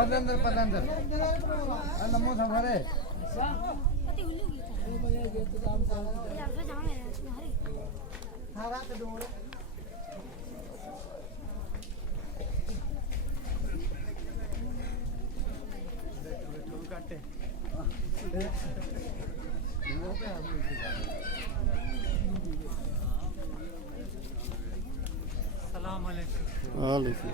Panandar. Alam mo samare. Salam alaikum. Alaikum.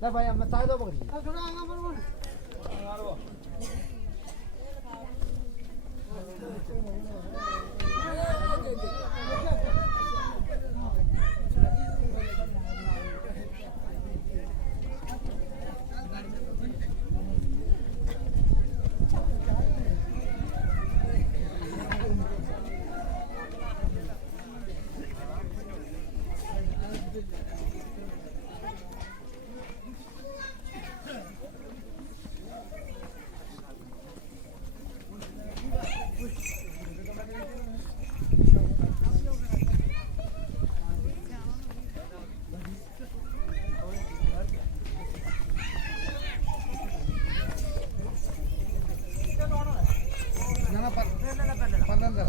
Dah bayar macam tu apa ni? Panandar.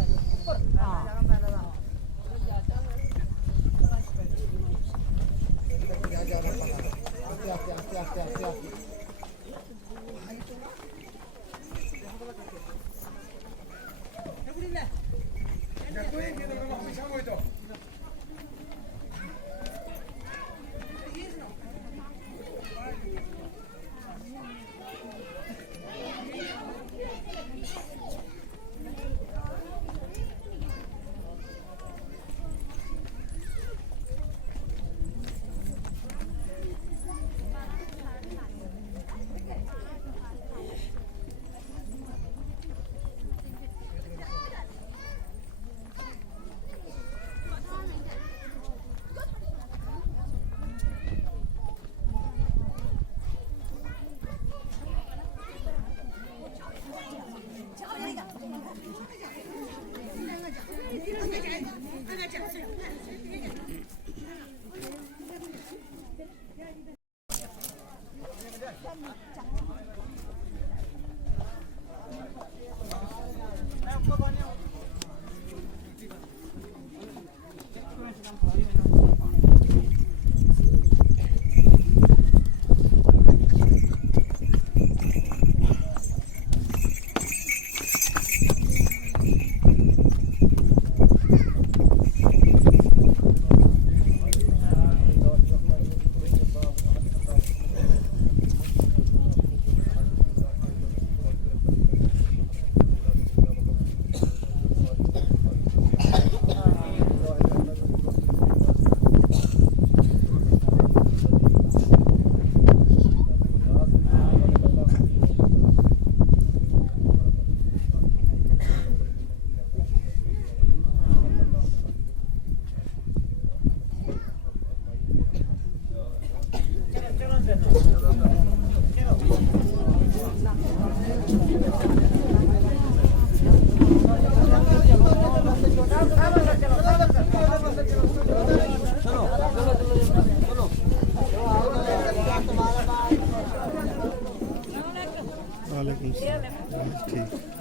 वालेकुम सलाम। ठीक।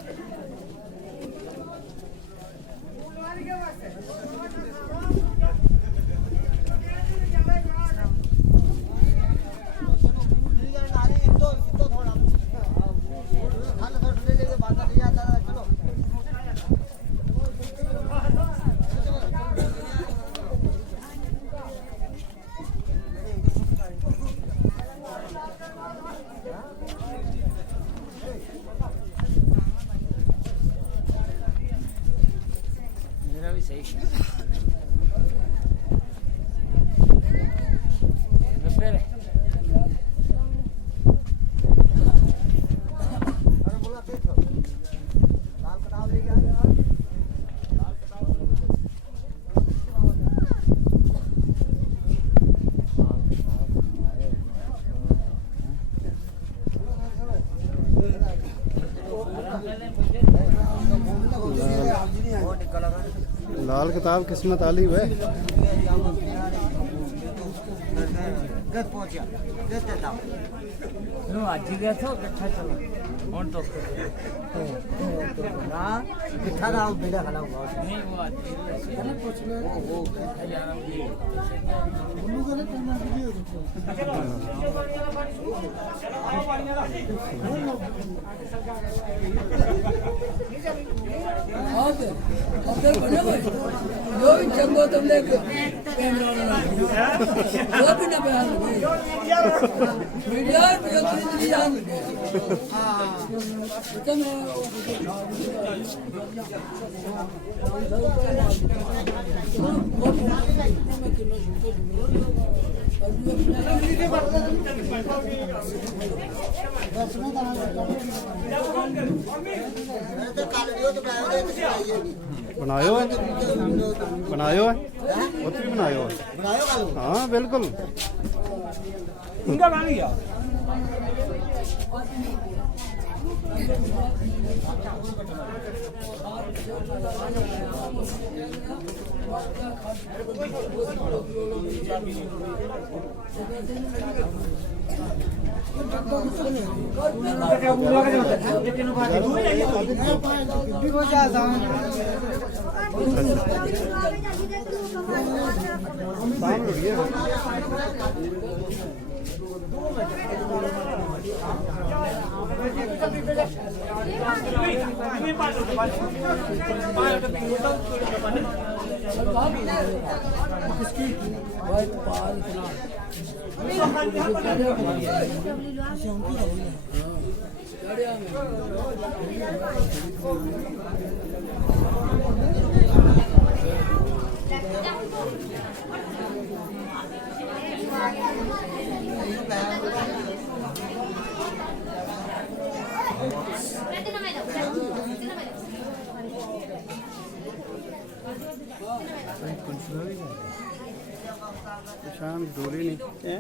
लाल किताब किस्मत आली हुए आज ही गया था इकट्ठा चला और तो ना इकट्ठा ना बेटा खड़ा हुआ नहीं वो आती है पूछना वो बुल्लू का ना वीडियो जो भी चंगो तुमने कैमरा लगा वो भी ना बयान मीडिया जान बनायो है बनायो है उतरी बनायो है हाँ बिल्कुल उनका बन गया शाम दूरी नहीं है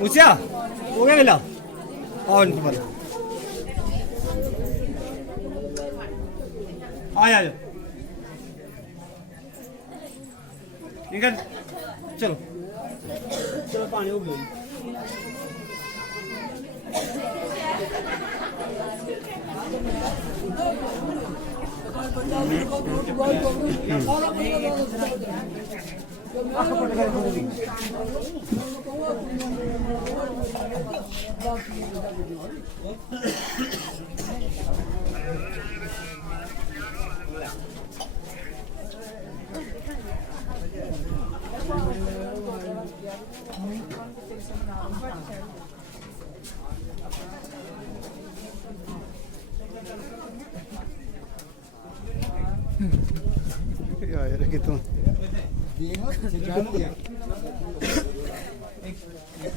ਉੱਚਾ ਹੋ ਗਿਆ ਵੇਲਾ ਆਹ ਨਹੀਂ ਪਤਾ ਆ ਜਾ ਨਿਕਲ ਚਲੋ ਚਲੋ ਪਾਣੀ ਹੋ ਗਿਆ यार कितों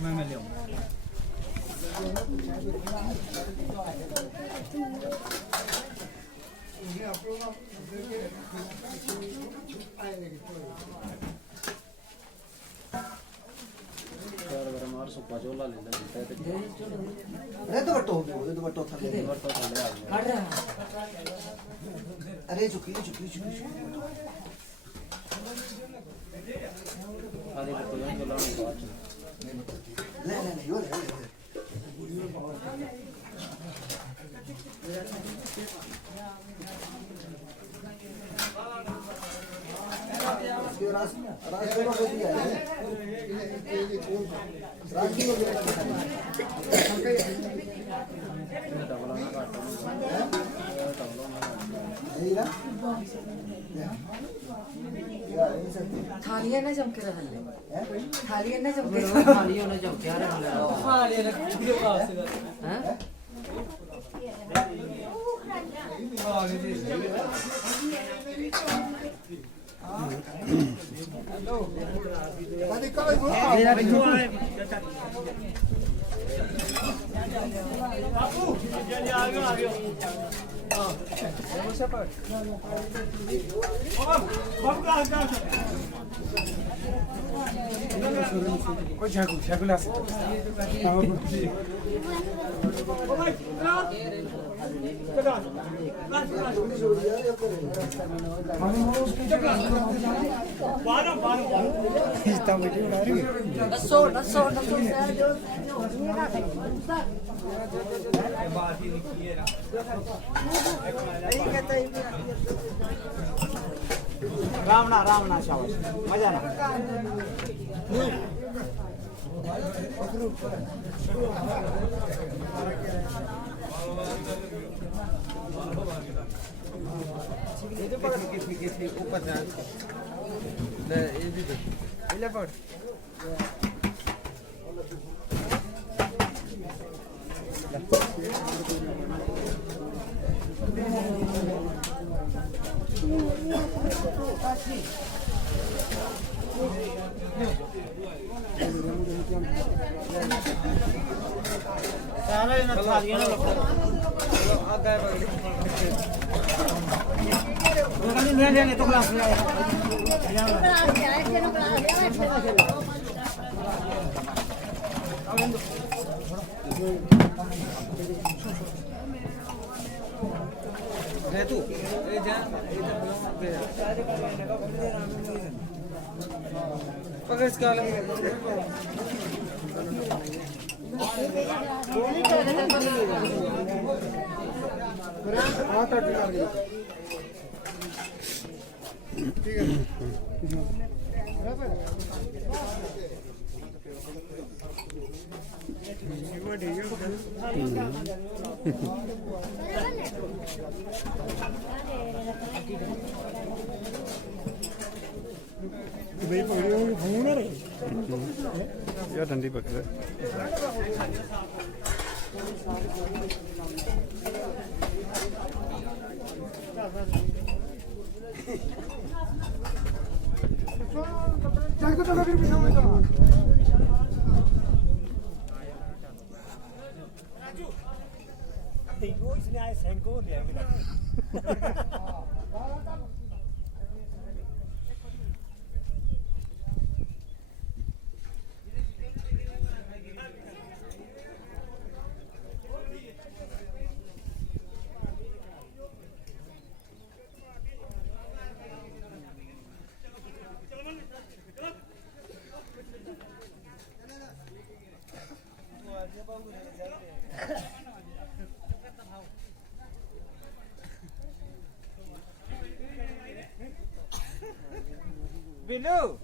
मैं ले अरे चुकी चुकी चुकी ले ले ले यो ले राज को बोलिए राज की थालियां ना चमके रहल थालियां ना चमके थालियों ने जब क्या रहा थालियां रख के पास हैं बापू आ गयो रामना शाबाश मजा ना सारा इन थालियां ना लपटा आगे बढ़ ले ले तो ग्लास ले रे तू ए जा पकड़ इसका ले यार ठंडी पक रहा है ਉਹ ਇਸਨੇ ਆਏ ਸੈਂਕੋ ਹੁੰਦੇ ਆ ਬਿੱਲੂ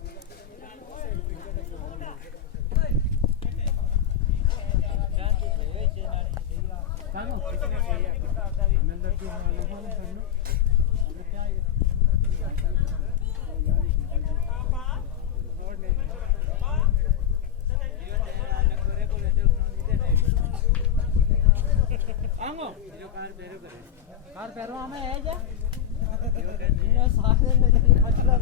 कार पैरों में है क्या इन्हें सारे लेके खचला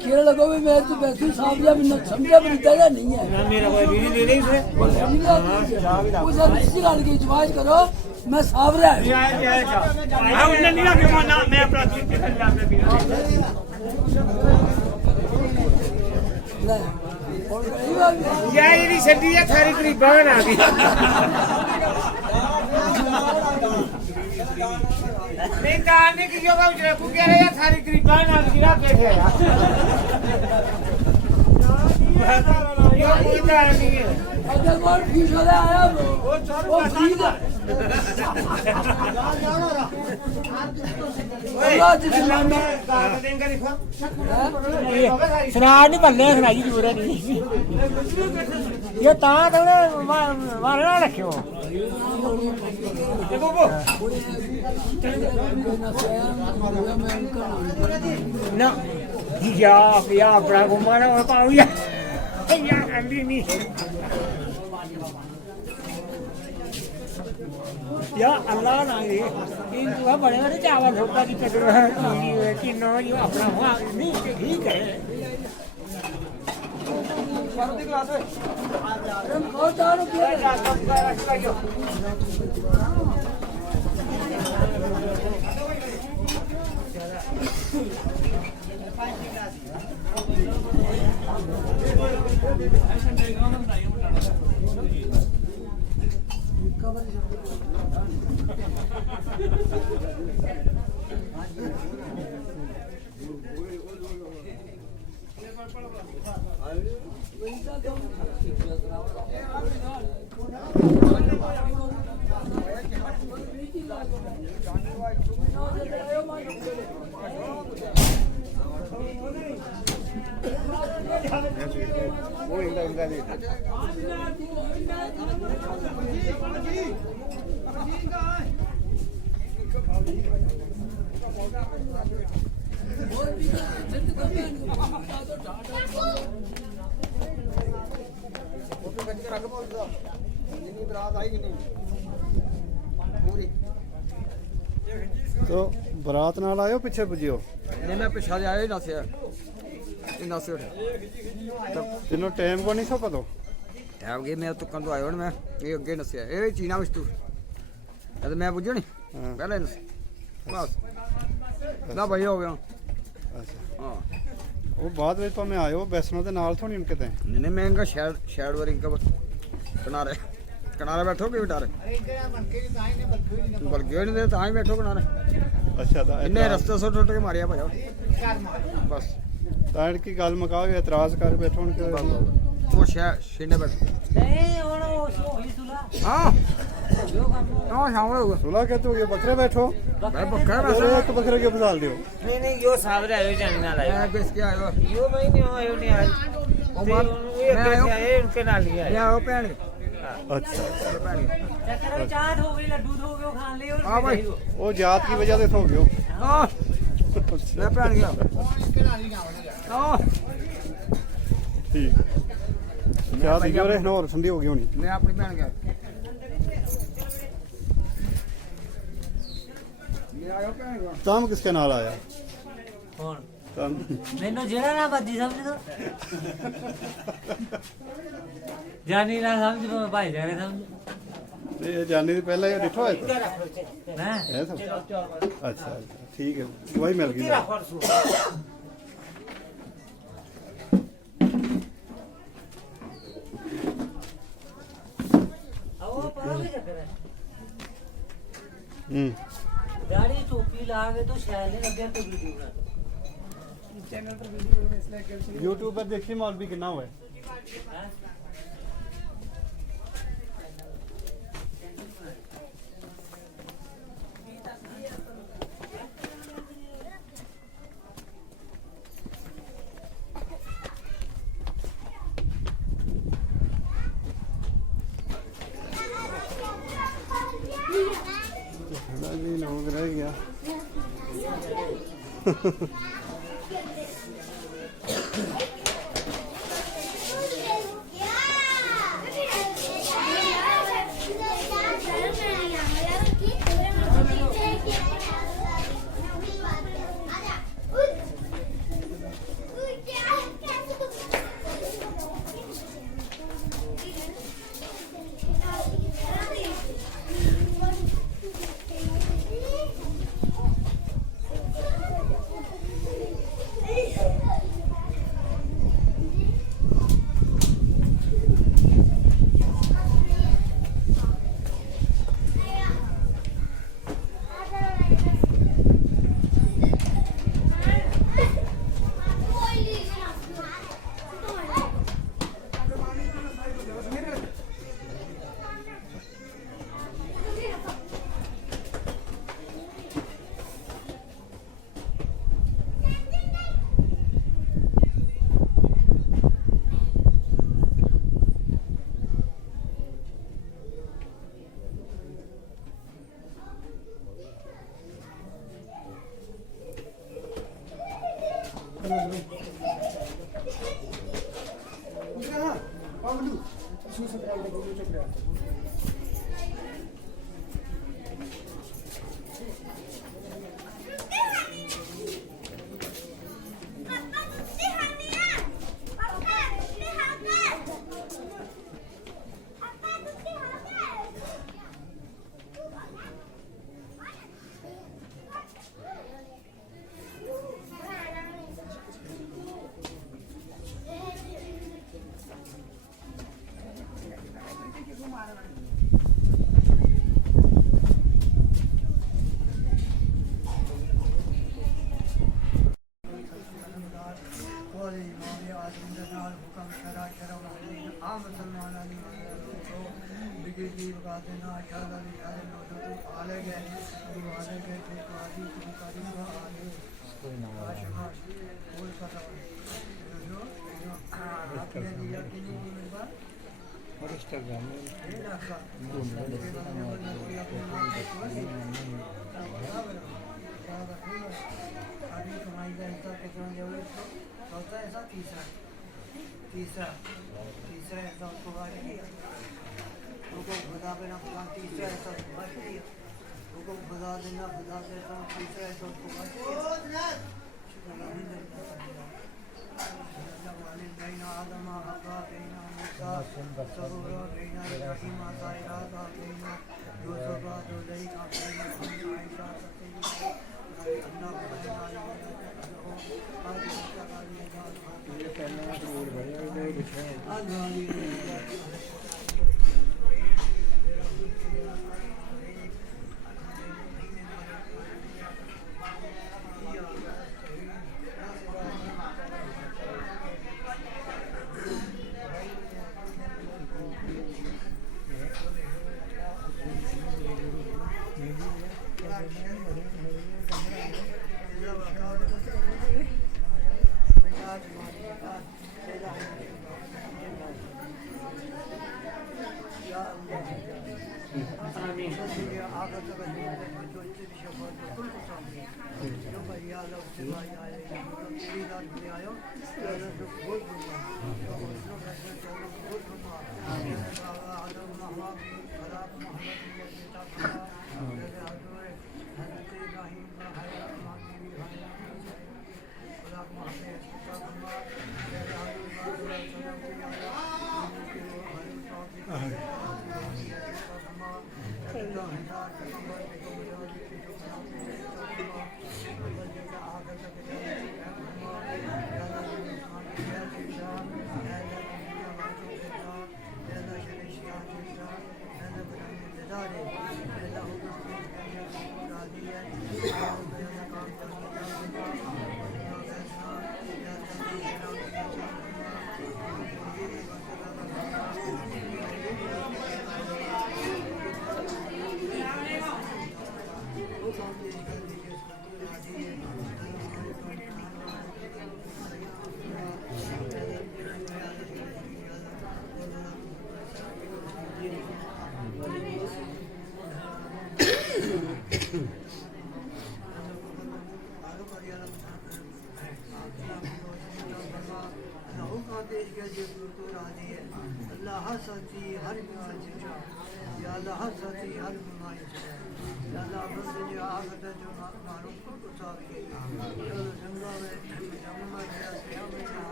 खेल लगो भी मैं तो वैसे समझा भी समझा भी नहीं है मेरा भाई वीडियो ले रही है उसे किसी गाल की इजमाज करो मैं सावरा है उन्हें नहीं लगे माना मैं अपना ये सर्दी है थारी करीबन आ गई नहीं कहानी की जो बात रखू कह रहे हैं थारी करीबन आ गई ना के है ये कोई नहीं है अगर कौन फीस वाला आया वो फीस सुनार नहीं बनने सुनाई जरूर नहीं ये ता तो मारना रखियो ना या अपना घुमाना और पाऊ या अंडी नहीं या अल्लाह ना ये इन तो बड़े बड़े चावल होता कि चक्र है कि नो ये अपना हुआ नहीं ठीक है ਬਹੁਤ ਚਾਰ ਰੁਪਏ ਤੋ ਬਰਾਤ ਨਾਲ ਆਇਓ ਪਿੱਛੇ ਪੁੱਜਿਓ ਨਹੀਂ ਮੈਂ ਪਿਛਾ ਦੇ ਆਇਆ ਨਸਿਆ ਇਹ ਨਸਿਆ ਤੈਨੂੰ ਟਾਈਮ ਕੋ ਨਹੀਂ ਸੋ ਪਤਾ ਟਾਈਮ ਗਏ ਮੈਂ ਤੁਕਾਂ ਤੋਂ ਆਇਆ ਮੈਂ ਇਹ ਅੱਗੇ ਨਸਿਆ ਇਹ ਚੀਨਾ ਵਿੱਚ ਤੂੰ ਜਦ ਮੈਂ ਪੁੱਜਿਆ ਨਹੀਂ ਹਾਂ ਪਹਿਲਾਂ ਨਸ ਬਸ ਨਾ ਭਾਈ ਹੋ ਗਿਆ ਅੱਛਾ ਹਾਂ ਉਹ ਬਾਅਦ ਵਿੱਚ ਭਾਵੇਂ ਆਇਓ ਬੈਸਨੋ ਦੇ ਨਾਲ ਥੋੜੀ ਕਿਤੇ ਨਹੀਂ ਨਹੀਂ ਮਹਿੰਗਾ ਸ਼ੈਡ ਵਾਲੀ ਕਿਨਾਰੇ ਕਿਨਾਰੇ ਬੈਠੋ ਕਿ ਬਿਟਾਰੇ ਬਲਕਿ ਨਹੀਂ ਦੇ ਤਾਂ ਹੀ ਬੈਠੋ ਕਿਨਾਰੇ ਅੱਛਾ ਤਾਂ ਇੰਨੇ ਰਸਤੇ ਸੋ ਟੁੱਟ ਕੇ ਮਾਰਿਆ ਭਾਜਾ ਬਸ ਤਾਂ ਕੀ ਗੱਲ ਮੁਕਾਵੇ ਇਤਰਾਜ਼ ਕਰ ਬੈਠੋ ਹੁਣ ਕਿ ਉਹ ਸ਼ੀਨੇ ਬੈਠ ਨਹੀਂ ਹੁਣ ਉਹ ਹੋਈ ਸੁਲਾ ਹਾਂ ਹਾਂ ਸ਼ਾਮ ਨੂੰ ਸੁਲਾ ਕੇ ਤੂੰ ਇਹ ਬੱਕਰੇ ਬੈਠੋ ਮੈਂ ਬੱਕਰਾ ਅਰੇ ਬੈਠਾ ਇੱਕ ਬੱਕਰੇ ਕਿਉਂ ਬਸਾਲ ਦਿਓ नहीं यो सावरे आयो जाने ना लायो ਮੈਂ ਕਿਸ ਕੇ ਆਇਆ यो भाई नहीं आयो नहीं आयो ये कैसे आए उनके नाल ही आए ਮੈਂ ਉਹ ਭੈਣ ਅੱਛਾ ਭੈਣ चक्कर चाट हो गई लड्डू हो गए खान ले और हाँ भाई। ਉਹ ਜਾਤ ਦੀ ਵਜ੍ਹਾ ਤੇ ਹੋ ਗਿਓ ਹਾਂ ਮੈਂ ਭੈਣ ਗਿਆ ਹਾਂ ਠੀਕ ਜਾਤ ਦੀ ਜੋਰੇ ਹੋਰ ਸੰਧੀ ਹੋ ਗਈ ਹੋਣੀ ਮੈਂ ਆਪਣੀ ਭੈਣ ਗਿਆ ਮੈਂ ਆਇਆ ਭੈਣ ਗਿਆ ਤਾਮ ਕਿਸਕੇ ਨਾਲ ਆਇਆ कौन ਤਾਮ मैंने जेड़ा ना बद्दी समझ दो जानी ना समझ मैं भाई जाने समझ ਇਹ ਜਾਣੀ ਦੀ ਪਹਿਲਾਂ ਇਹ ਡਿਠੋ ਹੈ मैं ਇਹ ਸਭ ਅੱਛਾ ਅੱਛਾ ਠੀਕ ਹੈ ਵਹੀ ਮਿਲ ਗਈ आओ पाओ के चक्कर है दाढ़ी टोपी ला के तो शैल नहीं लगे तो वीडियो बना YouTube पर देखिए मौलवी कितना हुआ है हैं जी लोग रह गया Papa, बोले मौलिया आदम जनाल हुक्म शरा शरम अलीन आम सलमान अली तो बिगड़ी बगा देना शादा निशाले नो तो आले गए दुआले गए थे काजी कारी को आले कोई ना आशमा बोल पता जो आपने दिया कि नहीं मेरे पास और इंस्टाग्राम में ये रखा अभी कमाई का हिस्सा कितना जरूर चौथा ऐसा तीसरा हिस्सा उसको बांट दिया उनको खुदा पे ना खुदा तीसरा ऐसा बांट दिया उनको खुदा देना खुदा देता हूँ तीसरा ऐसा उसको बांट दिया بين آدم وحواء بين موسى سرورا بين إبراهيم وإسحاق بين يوسف وزليخا بين عائشة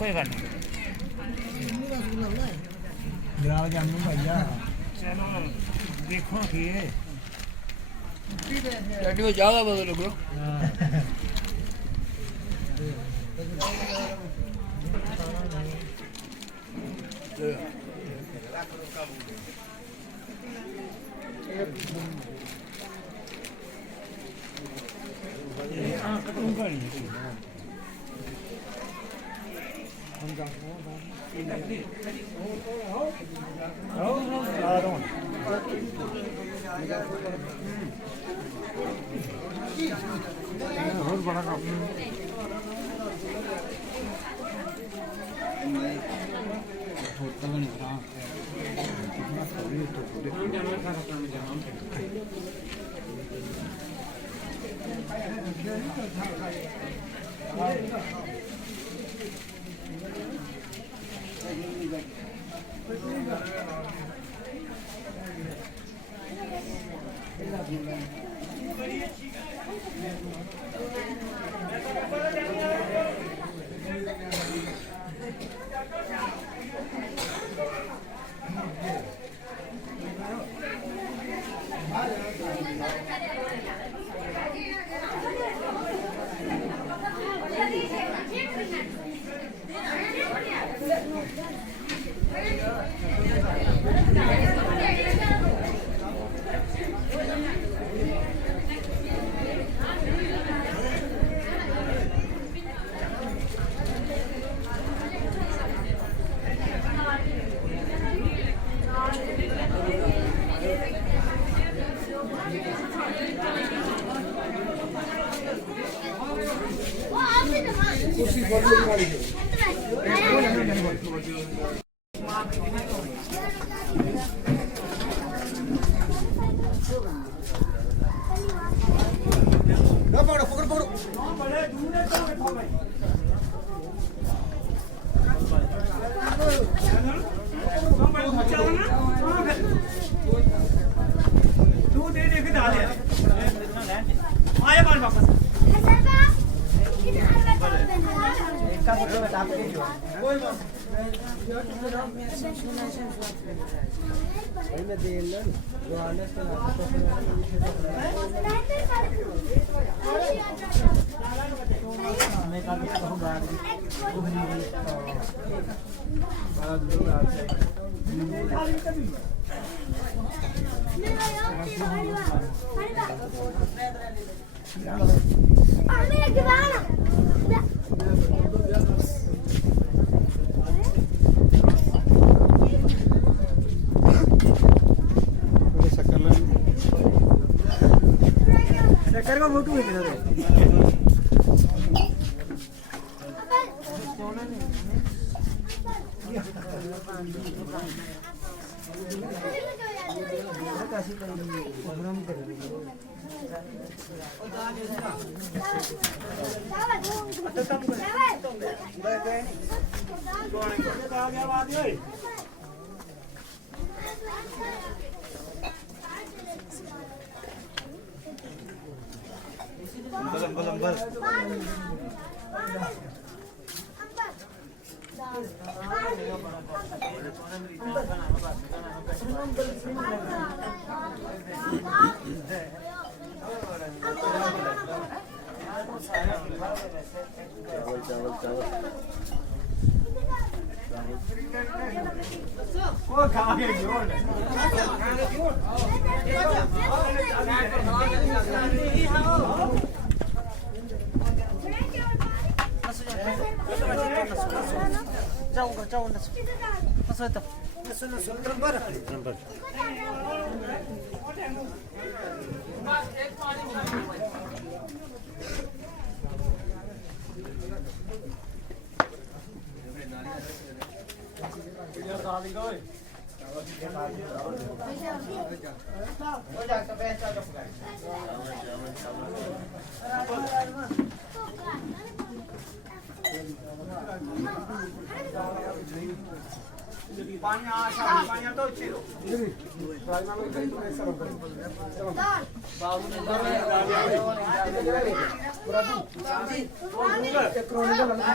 कोई बात नहीं गुलाब जामुन भैया चलो देखो कि लड्डू ज्यादा बदलो ब्रो ਹੋਰ ਬੜਾ ਕੰਮ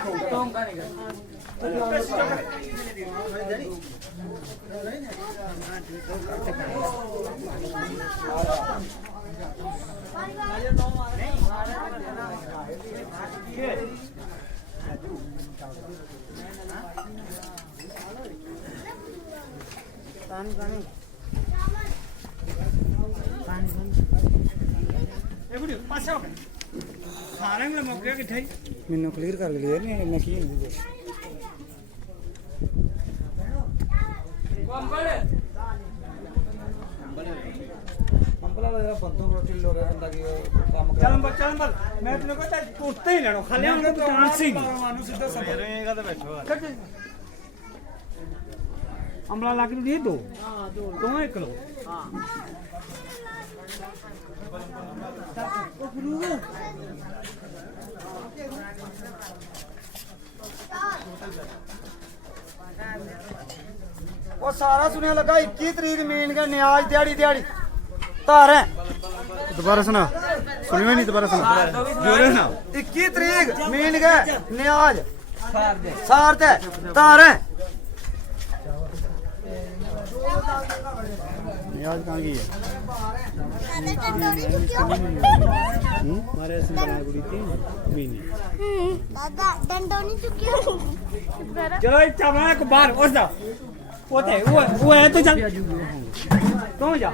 फोटो ਇਹ ਵੀਡੀਓ ਪਾਸੇ ਹੋ ਸਾਰਿਆਂ ਨੂੰ ਮੁੱਕ ਗਿਆ ਕਿੱਥੇ ਮੈਨੂੰ ਕਲੀਅਰ ਕਰ ਲਿਆ ਨਹੀਂ ਮੈਂ ਕੀ ਨਹੀਂ ਕੰਪਲਾ ਵਾਲਾ ਬੰਦੋ ਰੋਟੀ ਲੋਗਾ ਬੰਦਾ ਕੀ ਕੰਮ ਚੱਲ ਮੈਂ ਤੈਨੂੰ ਕਹਿੰਦਾ ਕੁੱਤੇ ਹੀ ਲੈਣੋ ਖਾਲੇ ਹੁਣ ਤੂੰ ਚਾਂਸ ਹੀ ਨਹੀਂ ਮਾਨੂੰ ਸਿੱਧਾ ਸਵੇਰੇਗਾ ਤੇ ਬੈਠੋ ਅੰਬਲਾ ਲੱਗ ਨੂੰ ਦੇ ਦੋ ਹਾਂ ਦੋ ਇੱਕ ਲੋ ਹਾਂ ਉਹ ਗੁਰੂ ਉਹ ਸਾਰਾ ਸੁਣਿਆ ਲੱਗਾ 21 ਤਰੀਕ ਮੀਨ ਕੇ ਨਿਆਜ ਦਿਹਾੜੀ ਧਾਰ ਹੈ ਦੁਬਾਰਾ ਸੁਣਾ ਸੁਣਿਓ ਨਹੀਂ ਦੁਬਾਰਾ ਸੁਣਾ ਜੋਰੇ ਨਾ 21 ਤਰੀਕ ਮੀਨ ਕੇ ਨਿਆਜ ਸਾਰ ਤੇ ਧਾਰ ਹੈ ਨਿਆਜ ਕਾਂ ਕੀ ਹੈ ਮਾਰੇ ਅਸੀਂ ਬਣਾ ਗੁੜੀ ਤੇ ਮੀਨੀ दादा डंडोनी चुकी ਚਲੋ ਇਹ ਚਾਵਾ ਇੱਕ ਬਾਹਰ ਉਸ ਦਾ ਉਥੇ ਉਹ ਹੈ ਤੂੰ ਚੱਲ ਤੂੰ ਜਾ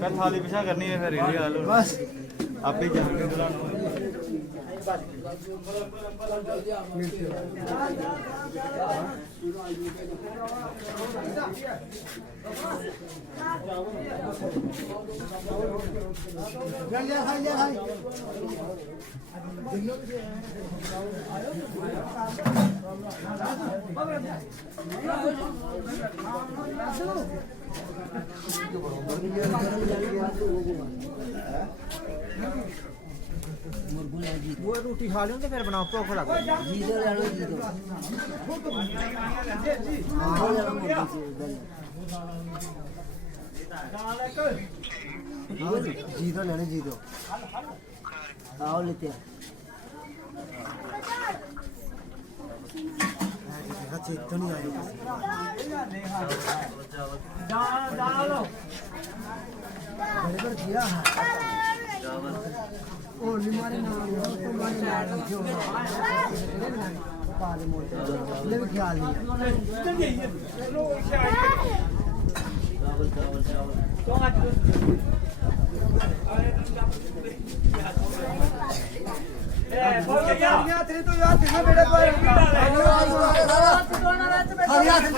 ਮੈਂ ਥਾਲੀ ਪਿਛਾ ਕਰਨੀ ਹੈ ਫਿਰ ਇਹ ਹਾਲ ਬਸ ਆਪੇ ਜਾਣਗੇ वो रोटी खा लो तो फिर बनाओ भूख लग जी तो ले लो जी तो जी तो लेने जी तो आओ लेते हैं चेक तो नहीं आया डालो बड़े पर जीरा और निमारे नाम तो माने नाम क्यों पाले मोटे ले भी ख्याल नहीं तेरे तो यार कितना बेटा पर हरिया से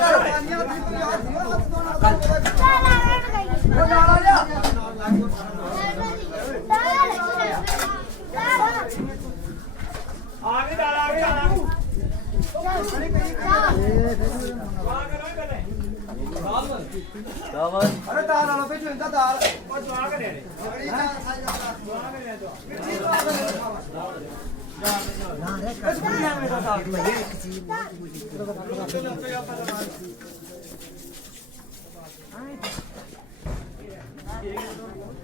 आगे डाल अरे दाल वाला पे जो इनका दाल और जो आगे ले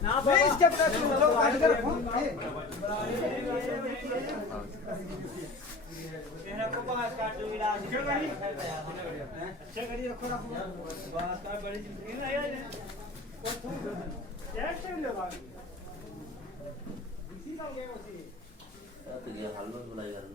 ना भाई इसके पता चलो काट कर रखो तेरा को बात काट दो इलाज चल रखो बात का बड़ी जिंदगी ना यार क्या चल रहा है इसी का गेम होती है तो ये हाल में बुलाई यार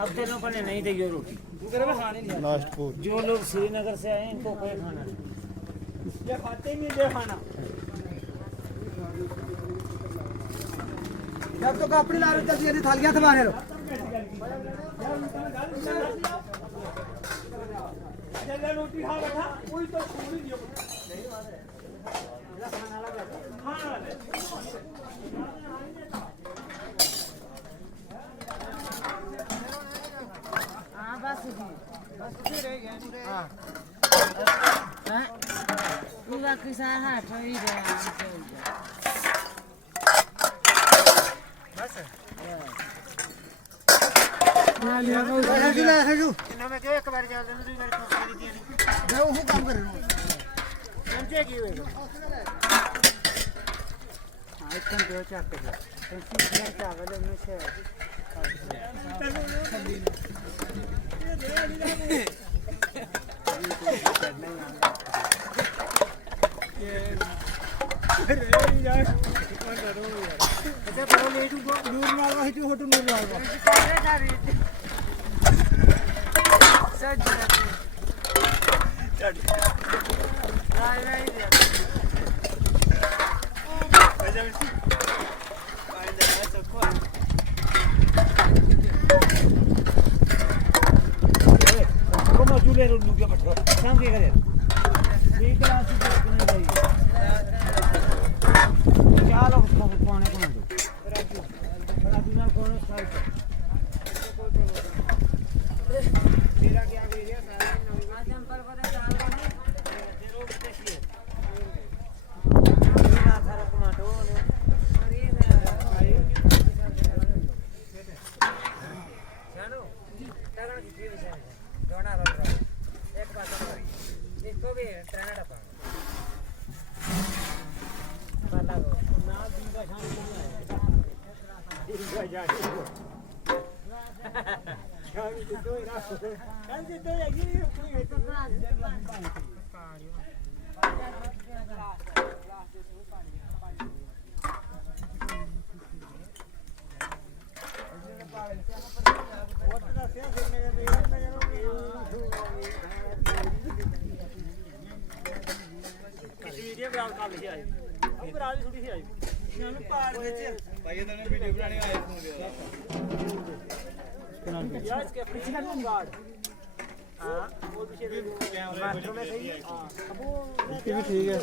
अब तेरे को नहीं देगी रोटी लास्ट फूड जो लोग श्रीनगर से आए हैं इनको कोई खाना नहीं ये खाते ही नहीं दे खाना जब तक अपनी लारे चलती है थालियां थमाने लो रोटी खा बैठा कोई तो छोड़ ही दियो खाना लगा बस फिर रह गया हां ਬਾਕੀ ਸਾਰਾ ਹੱਥ ਹੀ ਰਿਹਾ ਬਸ ਨਾ ਲਿਆ ਕੋ ਜੀ ਲੈ ਖਜੂ ਇਹਨਾਂ ਮੈਂ ਕਿਹਾ ਇੱਕ ਵਾਰ ਚੱਲਦੇ ਨੂੰ 2 ਵਾਰ ਕੋਸ਼ਿਸ਼ ਕੀਤੀ ਨਹੀਂ ਮੈਂ ਉਹ ਕੰਮ ਕਰਨਾ ਸਮਝੇ ਕੀ ਹੋਏਗਾ ਹਾਂ ਇੱਥੇ ਦੋ ਚੱਕ ਦੇ ਤੇ ਇਹ ਚਾਵਲ ਉਹਨੂੰ ਸੇ ਅੱਛਾ ਕਰੋ ਲੈ ਤੂੰ ਨੂਰ ਨਾਲ ਵਾਹੀ ਤੂੰ ਹੋਟੂ ਨੂਰ ਨਾਲ ਵਾ como Julia lu ke patho sam ke kare ठीक है आसी देखने भाई क्या लोग पाने को दो बड़ा दिन कौन साल मेरा क्या एरिया सारा नवी माध्यम पर चाल तेरो देखिए ना सारा टमाटो अरे जानो तारा की विषय दोना रोल एक बात इसको भी ट्रेन डपा वाला को ना दिन का शाम को दिन का जाने शाम को दो रात को कल से तो ये कोई है तो वीडियो बना कर लिया है अब बना ली थोड़ी सी आई मैंने पार ਵਿੱਚ ਭਾਈ ਇਹਨਾਂ ਨੇ ਵੀਡੀਓ ਬਣਾਣੀ ਆਏ ਫੋਨ ਦੇ यार इसके पीछे का गार्ड हां वो पीछे बाथरूम में सही हां अब वो इसकी भी ठीक है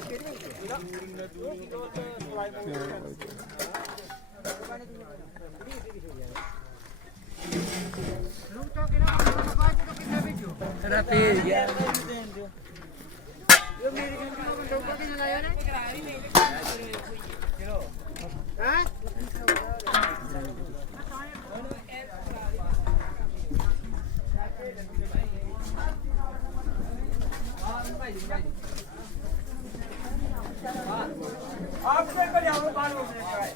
लोग तो किना बात तो कितना वीडियो तेरा तेज गया ये मेरे को लोगों के लगाया ना हैं आप से पर आओ बाल हो रहा है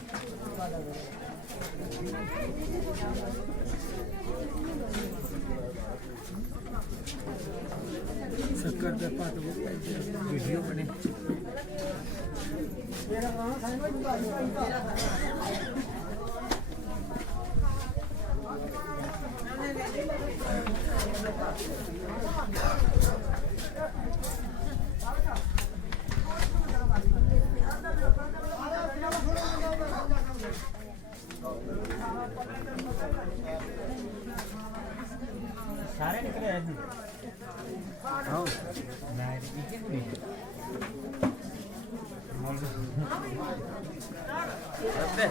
शक्कर के पात वीडियो बने सारे निकले हैं हां अबे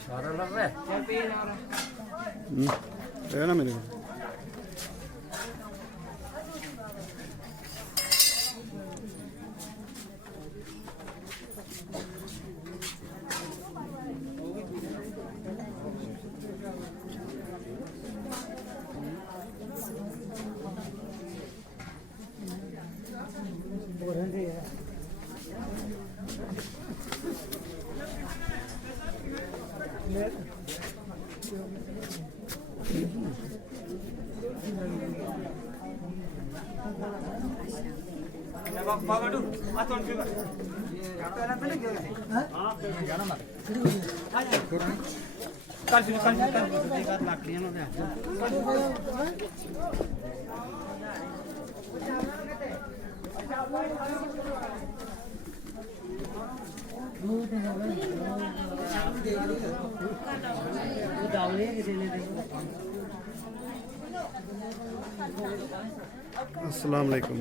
सारा लग रहा है चल पी ना है ना मेरे को अस्सलाम वालेकुम।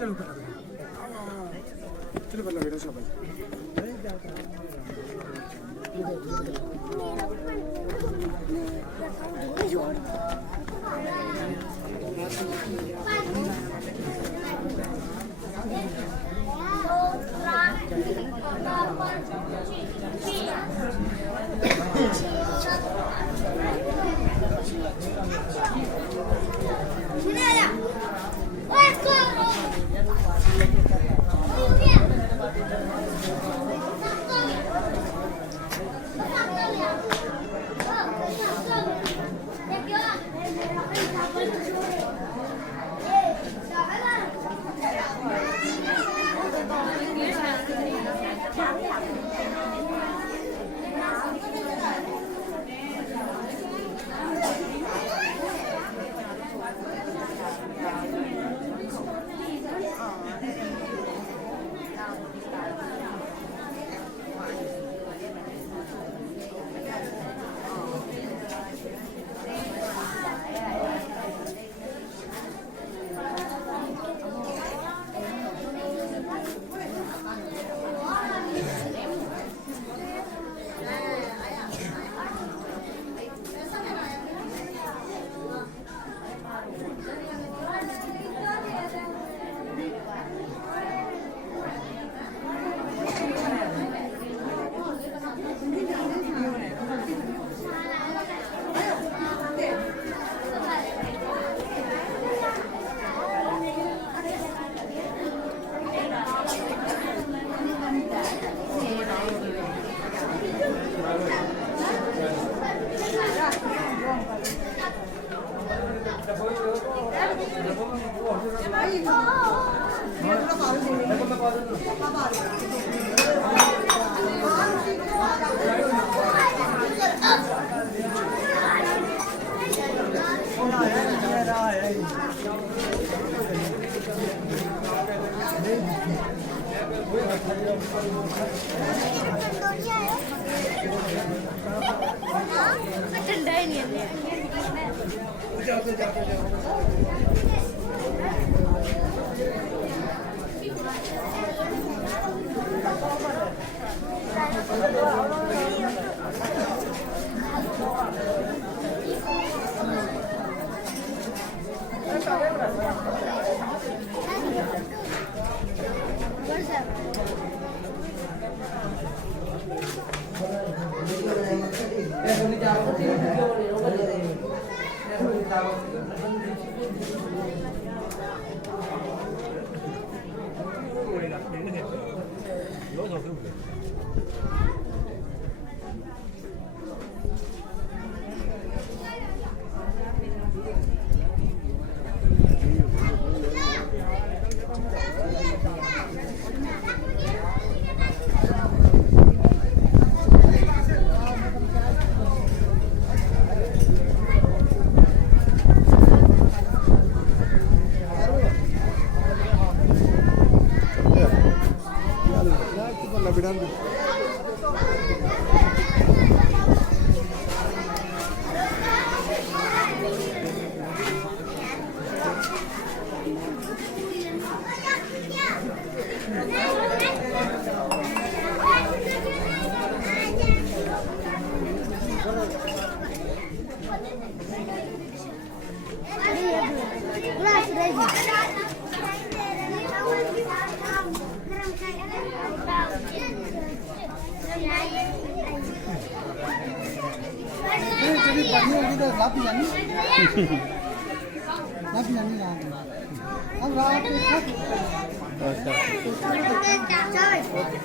चलो कर लो बेटा शाबाश ठंडा ही नहीं है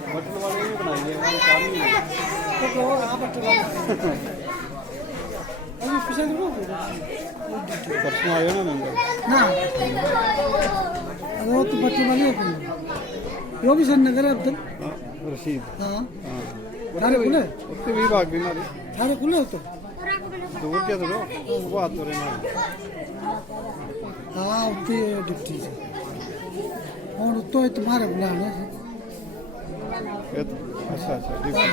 बटन वाले भी बनाएंगे परसों आयो ना नंबर ना वो तो बच्चे वाले होते हैं वो भी सन्नगर है अब्दुल रशीद हाँ हाँ थारे खुले उत्ते भी भाग गए ना थारे खुले होते दूर क्या तो वो हाथ तो रहना हाँ उत्ते डिप्टी से और तो तुम्हारे बुलाने अच्छा अच्छा डिप्टी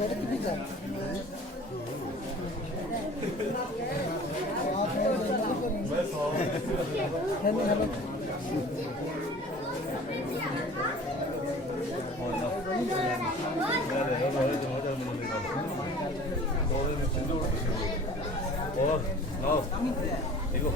गड़क भी जाता हेलो हेलो 이거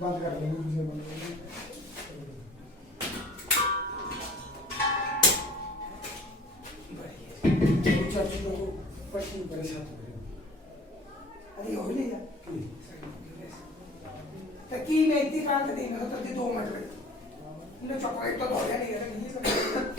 बंद कर देंगे चाचू को पट्टी परेशान अरे हो नहीं तो की मैं इतनी काम देंगे तो 2 मिनट में इन्हें चॉकलेट तो धो नहीं है